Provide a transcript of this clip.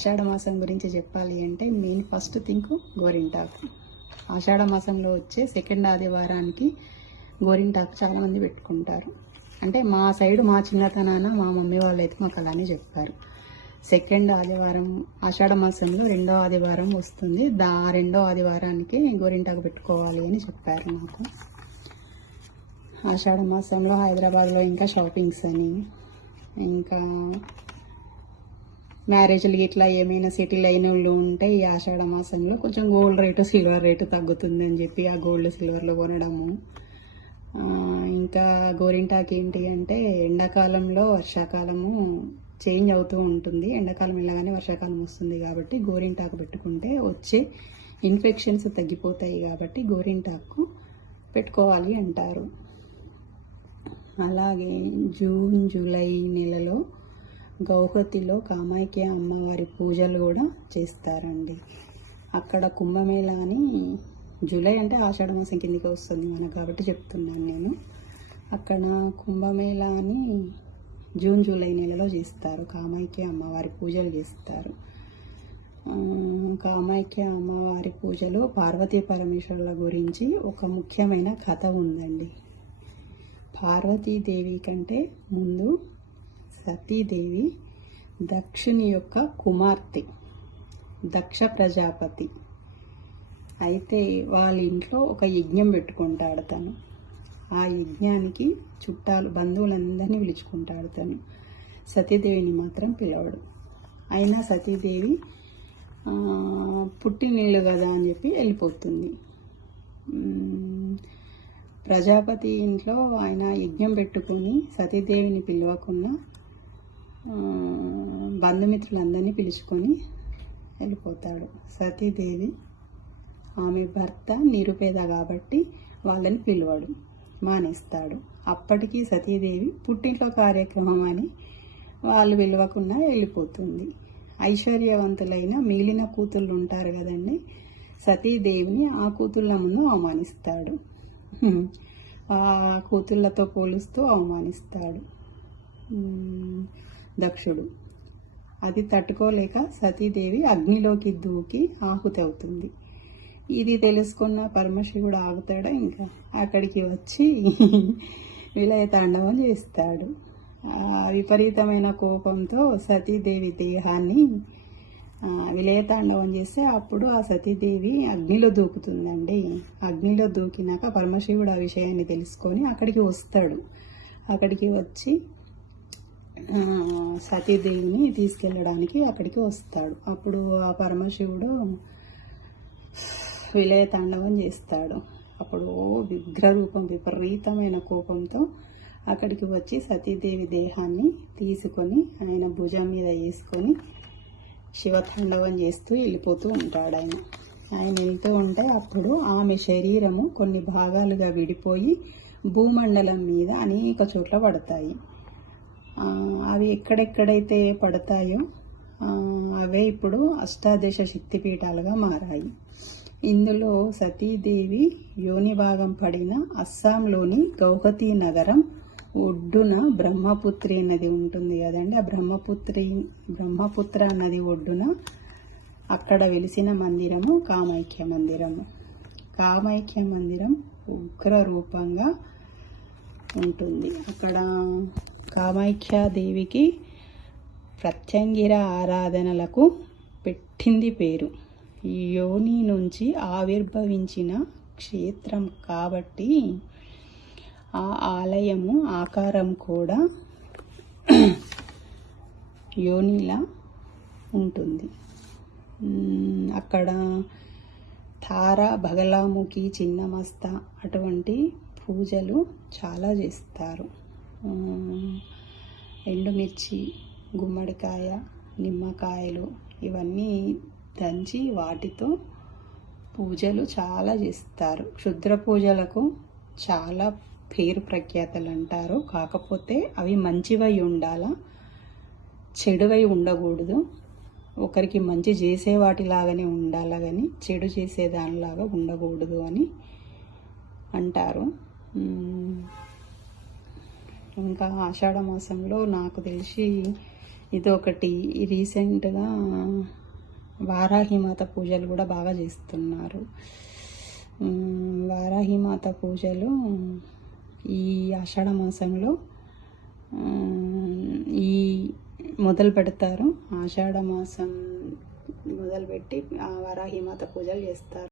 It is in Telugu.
ఆషాఢ మాసం గురించి చెప్పాలి అంటే మెయిన్ ఫస్ట్ థింక్ గోరింటాకు. ఆషాఢ మాసంలో వచ్చే సెకండ్ ఆదివారానికి గోరింటాకు చాలామంది పెట్టుకుంటారు. అంటే మా సైడ్ మా చిన్నతనాన మా మమ్మీ వాళ్ళు అయితే మాకు అలానే చెప్పారు. సెకండ్ ఆదివారం ఆషాఢ మాసంలో రెండో ఆదివారం వస్తుంది. దా రెండో ఆదివారానికి గోరింటాకు పెట్టుకోవాలి అని చెప్పారు నాకు ఆషాఢ మాసంలో హైదరాబాద్లో ఇంకా షాపింగ్స్ అని ఇంకా మ్యారేజ్లు ఇట్లా ఏమైనా సెటిల్ అయిన వాళ్ళు ఉంటే ఈ ఆషాఢ మాసంలో కొంచెం గోల్డ్ రేటు సిల్వర్ రేటు తగ్గుతుంది అని చెప్పి ఆ గోల్డ్ సిల్వర్లో కొనడము. ఇంకా గోరింటాకు ఏంటి అంటే ఎండాకాలంలో వర్షాకాలము చేంజ్ అవుతూ ఉంటుంది. ఎండాకాలం వెళ్ళగానే వర్షాకాలం వస్తుంది కాబట్టి గోరింటాకు పెట్టుకుంటే వచ్చే ఇన్ఫెక్షన్స్ తగ్గిపోతాయి కాబట్టి గోరింటాకు పెట్టుకోవాలి అంటారు. అలాగే జూన్ జూలై నెలలో గౌహతిలో కామాఖ్య అమ్మవారి పూజలు కూడా చేస్తారండి. అక్కడ కుంభమేళ అని జూలై అంటే ఆషాఢ మాసం కిందికి వస్తుంది మనకు కాబట్టి చెప్తున్నాను నేను. అక్కడ కుంభమేళ అని జూన్ జూలై నెలలో చేస్తారు. కామాఖ్య అమ్మవారి పూజలు చేస్తారు. కామాఖ్య అమ్మవారి పూజలో పార్వతీ పరమేశ్వరుల గురించి ఒక ముఖ్యమైన కథ ఉందండి. పార్వతీదేవి కంటే ముందు సతీదేవి దక్షిణి యొక్క కుమార్తె దక్ష ప్రజాపతి. అయితే వాళ్ళ ఇంట్లో ఒక యజ్ఞం పెట్టుకుంటాడు తను. ఆ యజ్ఞానికి చుట్టాలు బంధువులందరినీ పిలుచుకుంటాడు తను. సతీదేవిని మాత్రం పిలవడు. అయినా సతీదేవి పుట్టినీళ్ళు కదా అని చెప్పి వెళ్ళిపోతుంది. ప్రజాపతి ఇంట్లో ఆయన యజ్ఞం పెట్టుకొని సతీదేవిని పిలవకుండా బంధుమిత్రులందరినీ పిలుచుకొని వెళ్ళిపోతాడు. సతీదేవి ఆమె భర్త నిరుపేద కాబట్టి వాళ్ళని పిలవడు మానేస్తాడు. అప్పటికి సతీదేవి పుట్టింట్లో కార్యక్రమం అని వాళ్ళు పిలవకుండా వెళ్ళిపోతుంది. ఐశ్వర్యవంతులైన మిగిలిన కూతుళ్ళు ఉంటారు కదండి సతీదేవిని ఆ కూతుళ్ళ ముందు అవమానిస్తాడు. ఆ కూతుళ్ళతో పోలుస్తూ అవమానిస్తాడు. దక్షుడు. అది తట్టుకోలేక సతీదేవి అగ్నిలోకి దూకి ఆహుతి అవుతుంది ఇది తెలుసుకున్న పరమశివుడు ఆగుతాడా ఇంకా? అక్కడికి వచ్చి విలయ తాండవం చేస్తాడు విపరీతమైన కోపంతో సతీదేవి దేహాన్ని ఆ, విలయతాండవం చేస్తే అప్పుడు ఆ సతీదేవి అగ్నిలో దూకుతుందండి. అగ్నిలో దూకినాక పరమశివుడు ఆ విషయాన్ని తెలుసుకొని అక్కడికి వస్తాడు. అక్కడికి వచ్చి సతీదేవిని తీసుకెళ్ళడానికి అక్కడికి వస్తాడు. అప్పుడు ఆ పరమశివుడు విలయ తాండవం చేస్తాడు. అప్పుడు ఓ విగ్రహరూపం విపరీతమైన కోపంతో అక్కడికి వచ్చి సతీదేవి దేహాన్ని తీసుకొని ఆయన భుజం మీద వేసుకొని శివతాండవం చేస్తూ వెళ్ళిపోతూ ఉంటాడు ఆయన. ఆయన వెళ్తూ ఉంటే అప్పుడు ఆమె శరీరము కొన్ని భాగాలుగా విడిపోయి భూమండలం మీద అనేక చోట్ల పడతాయి. అవి ఎక్కడెక్కడైతే పడతాయో అవే ఇప్పుడు అష్టాదశ శక్తిపీఠాలుగా మారాయి. ఇందులో సతీదేవి యోని భాగం పడిన అస్సాంలోని గౌహతి నగరం ఒడ్డున బ్రహ్మపుత్రి నది ఉంటుంది కదండి. ఆ బ్రహ్మపుత్రి బ్రహ్మపుత్ర నది ఒడ్డున అక్కడ వెలిసిన మందిరము కామాఖ్య మందిరము. కామాఖ్య మందిరం ఉగ్ర రూపంగా ఉంటుంది. అక్కడ కామాఖ్యాదేవికి ప్రత్యంగిర ఆరాధనలకు పెట్టింది పేరు. యోని నుంచి ఆవిర్భవించిన క్షేత్రం కాబట్టి ఆ ఆలయము ఆకారం కూడా యోనిలా ఉంటుంది. అక్కడ తార బగలాముఖి చిన్నమస్త అటువంటి పూజలు చాలా చేస్తారు. ఎండుమిర్చి గుమ్మడికాయ నిమ్మకాయలు ఇవన్నీ దంచి వాటితో పూజలు చాలా చేస్తారు. క్షుద్ర పూజలకు చాలా పేరు ప్రఖ్యాతలు అంటారు. కాకపోతే అవి మంచివై ఉండాలా? చెడువై ఉండకూడదు. ఒకరికి మంచి చేసే వాటిలాగానే ఉండాలా కానీ చెడు చేసే దానిలాగా ఉండకూడదు అని అంటారు. ఇంకా ఆషాఢ మాసంలో నాకు తెలిసి ఇదొకటి. రీసెంట్గా వారాహిమాత పూజలు కూడా బాగా చేస్తున్నారు. వారాహిమాత పూజలు ఈ ఆషాఢ మాసంలో ఈ మొదలు పెడతారు. ఆషాఢ మాసం మొదలుపెట్టి ఆ వారాహిమాత పూజలు చేస్తారు.